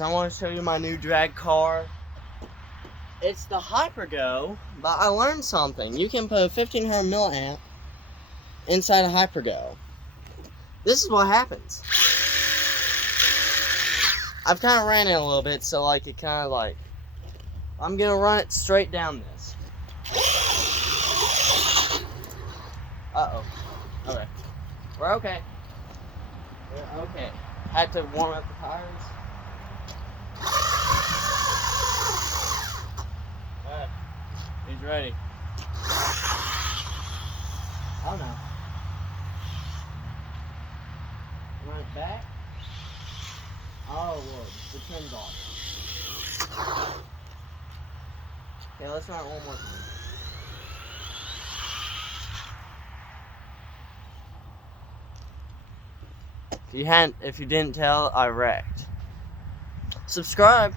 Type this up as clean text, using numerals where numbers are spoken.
I want to show you my new drag car. It's the Hypergo, but I learned something. You can put a 1500 milliamp inside a Hypergo. This is what happens. I've kind of ran it a little bit, so like it kind of like, I'm gonna run it straight down this. Uh-oh. Okay. We're okay. We're okay. Had to warm up the tires. Alright. He's ready. Oh no. Run it back. Oh Lord, the trim's off. Okay, let's run it one more time. If you didn't tell, I wrecked. Subscribe.